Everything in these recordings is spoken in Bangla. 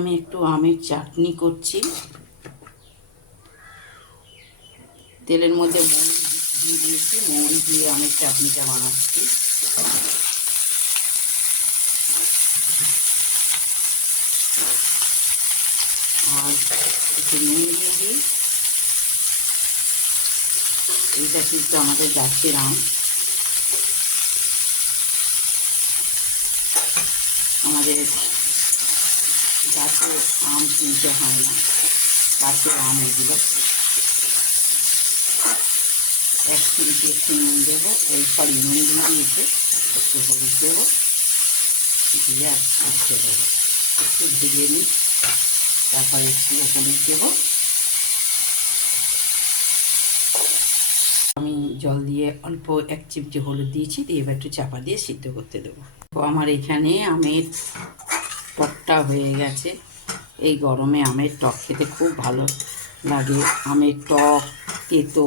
আমি একটু আমের চাটনি করছি। তেলের মধ্যে মৌরি দিয়ে দিয়েছি, মৌরি দিয়ে আমের চাটনিটা বানাচ্ছি। আর একটু নুন দিয়ে দিই। এইটা কিন্তু আমাদের গাছের আম। আমাদের গাছে আম কিনতে হয় না, গাছের আম এগুলো। এক চিমটি একটু নুন দেবো, নুন দিয়ে দিয়েছে, একটু হলুদ দেবো, দিয়ে একটু দেবো, একটু ভেজে নিই, তারপরে একটু হলুদ দেবো। আমি জল দিয়ে অল্প এক চিমটি হলুদ দিয়েছি, দিয়ে এবার একটু চাপা দিয়ে সিদ্ধ করতে দেবো। তো আমার এখানে আমের টকটা হয়ে গেছে। এই গরমে আমের টক খেতে খুব ভালো লাগে। আমের টক, তেতো,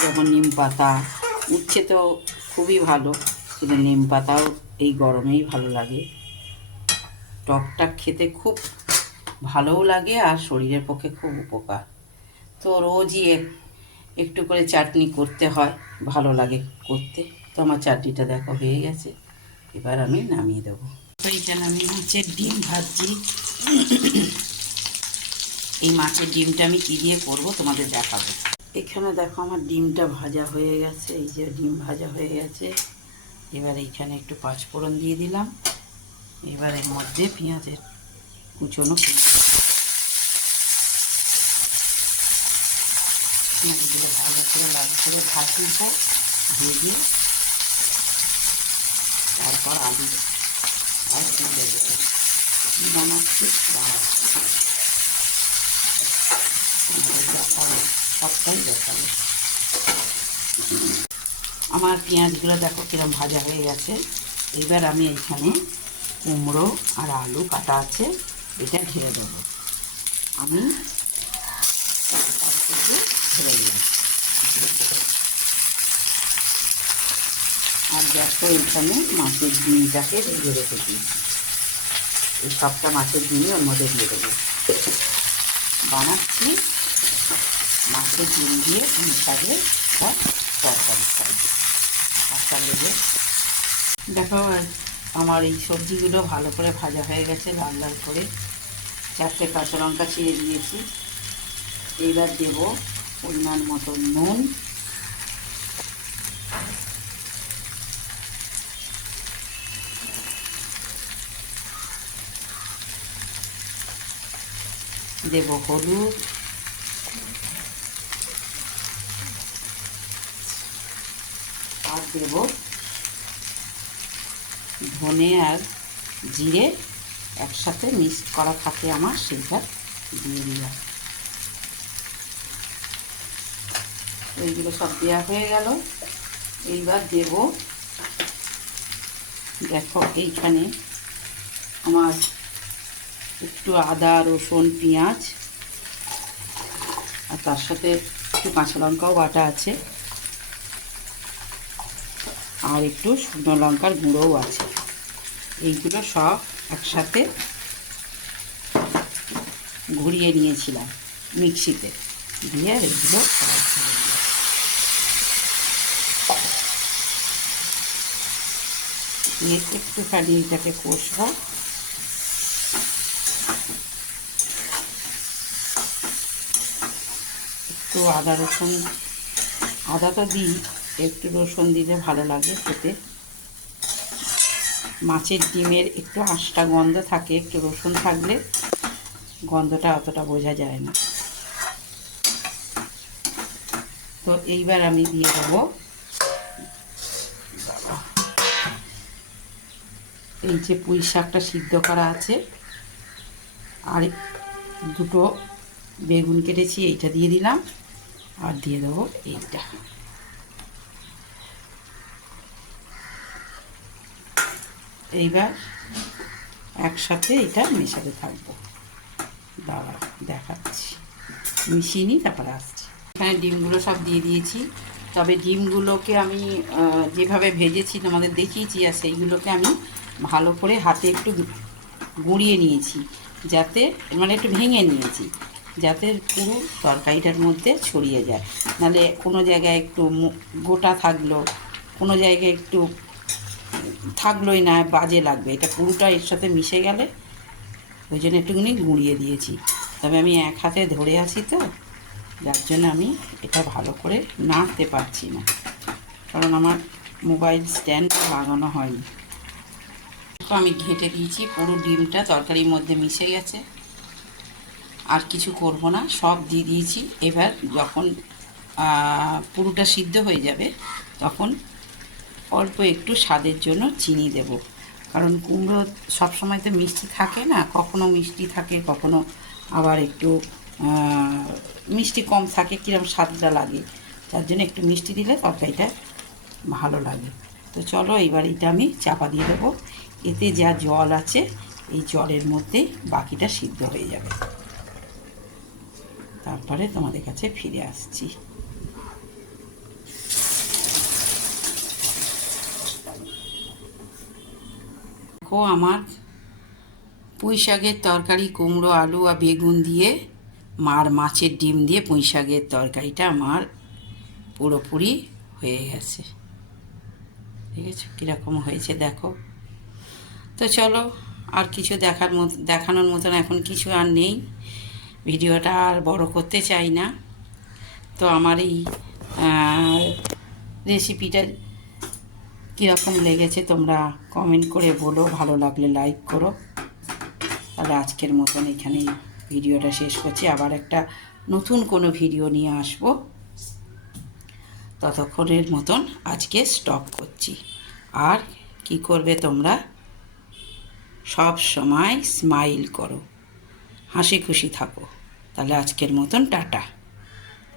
যেমন নিম পাতা, উচ্ছে তো খুবই ভালো, কিন্তু নিম পাতাও এই গরমেই ভালো লাগে। টকটা খেতে খুব ভালোও লাগে আর শরীরের পক্ষে খুব উপকার। তো রোজই একটু করে চাটনি করতে হয়, ভালো লাগে করতে। তো আমার চাটনিটা দেখো হয়ে গেছে, এবার আমি নামিয়ে দেবো। এইখানে আমি মাছের ডিম ভাজছি। এই মাছের ডিমটা আমি কী দিয়ে করবো তোমাদের দেখাবো। এখানে দেখো আমার ডিমটা ভাজা হয়ে গেছে, এই যে ডিম ভাজা হয়ে গেছে। এবার এইখানে একটু পাঁচফোড়ন দিয়ে দিলাম। এবার এর মধ্যে পেঁয়াজের কুচনো পেঁয়াজগুলো ভালো করে লাল করে ভাজিয়ে যায়, ভেজে তারপর আলু আর তুলে দেবো। বানাচ্ছি দেখাবো, সবটাই দেখাবো। আমার পেঁয়াজগুলো দেখো কিরম ভাজা হয়ে গেছে। এবার আমি এখানে কুমড়ো আর আলু কাটা আছে, এটা ঢেলে দেবো। আমি ঢেলে দিলাম। আর দেখো এইখানে মাছের ডিমটাকে ভেজে রেখেছি, এই সবটা মাছের ডিমই ওর মধ্যে দিয়ে দেবো। বানাচ্ছি মাছের ডিম দিয়ে পুঁই শাকের তরকারি একটা লেগে। দেখো আমার এই সবজিগুলো ভালো করে ভাজা হয়ে গেছে, লাল লাল করে। 4টে কাঁচা লঙ্কা ছিঁড়ে দিয়েছি। এইবার দেবো পরিমাণ মতো নুন, দেব হলুদ, আর দেব ধনে আর জিরে একসাথে মিক্স করা থাকে আমার, সেইটা দিয়ে দিলাম। এইগুলো সব দেওয়া হয়ে গেল। এইবার দেব, দেখো এইখানে আমার একটু আদা, রসুন, পেঁয়াজ, আর তার সাথে একটু কাঁচা লঙ্কাও বাটা আছে, আর একটু শুকনো লঙ্কার গুঁড়োও আছে। এইগুলো সব একসাথে ঘুরিয়ে নিয়েছিলাম মিক্সিতে, দিয়ে এইগুলো দিয়ে একটুখানি এটাকে কষবো। একটু আদা রসুন, আদা তো দিই, একটু রসুন দিলে ভালো লাগে খেতে। মাছের ডিমের একটু আঁশটা গন্ধ থাকে, একটু রসুন থাকলে গন্ধটা অতটা বোঝা যায় না। তো এইবার আমি দিয়ে দেবো এই যে পুঁই শাকটা সিদ্ধ করা আছে, আর দুটো বেগুন কেটেছি, এইটা দিয়ে দিলাম। আর দিয়ে দেবো এইটা। এইবার একসাথে এটা মেশাতে থাকবো। বাবা দেখাচ্ছি, মিশিয়ে নিই, তারপরে আসছি। এখানে ডিমগুলো সব দিয়ে দিয়েছি। তবে ডিমগুলোকে আমি যেভাবে ভেজেছি তোমাদের দেখিয়েছি, আর সেইগুলোকে আমি ভালো করে হাতে একটু গুঁড়িয়ে নিয়েছি, যাতে মানে একটু ভেঙে নিয়েছি যাতে পুরো তরকারিটার মধ্যে ছড়িয়ে যায়, নাহলে কোনো জায়গায় একটু গোটা থাকলো, কোনো জায়গায় একটু থাকলোই না, বাজে লাগবে। এটা পুরোটা এর সাথে মিশে গেলে ওই জন্য একটুখানি গুঁড়িয়ে দিয়েছি। তবে আমি এক হাতে ধরে আছি তো, যার জন্য আমি এটা ভালো করে নাড়তে পারছি না, কারণ আমার মোবাইল স্ট্যান্ড লাগানো হয়নি। তো আমি ঘেঁটে দিয়েছি, পুরো ডিমটা তরকারির মধ্যে মিশে গেছে। আর কিছু করব না, সব দিয়ে দিয়েছি। এবার যখন পুরোটা সিদ্ধ হয়ে যাবে তখন অল্প একটু স্বাদের জন্য চিনি দেব, কারণ কুমড়ো সবসময় তো মিষ্টি থাকে না, কখনো মিষ্টি থাকে, কখনো আবার একটু মিষ্টি কম থাকে, কীরকম স্বাদটা লাগে, তার জন্য একটু মিষ্টি দিলে তরকারিটা ভালো লাগে। তো চলো এবার এটা আমি চাপা দিয়ে দেবো। এতে যা জল আছে এই জলের মধ্যেই বাকিটা সিদ্ধ হয়ে যাবে, তারপরে তোমাদের কাছে ফিরে আসছি। দেখো আমার পুঁই শাকের তরকারি, কুমড়ো, আলু আর বেগুন দিয়ে মাছের ডিম দিয়ে পুঁই শাকের তরকারিটা আমার পুরোপুরি হয়ে গেছে। ঠিক আছে, কীরকম হয়েছে দেখো। তো চলো, আর কিছু দেখানোর মতন এখন কিছু আর নেই, ভিডিওটা আর বড় করতে চাই না। তো আমার এই রেসিপিটা কীরকম লেগেছে তোমরা কমেন্ট করে বলো, ভালো লাগলে লাইক করো। তাহলে আজকের মতন এখানেই ভিডিওটা শেষ করছি, আবার একটা নতুন কোনো ভিডিও নিয়ে আসবো। ততক্ষণের মতন আজকে স্টপ করছি। আর কি করবে তোমরা, সব সময় স্মাইল করো, হাসি খুশি থাকো। তাহলে আজকের মতন টাটা।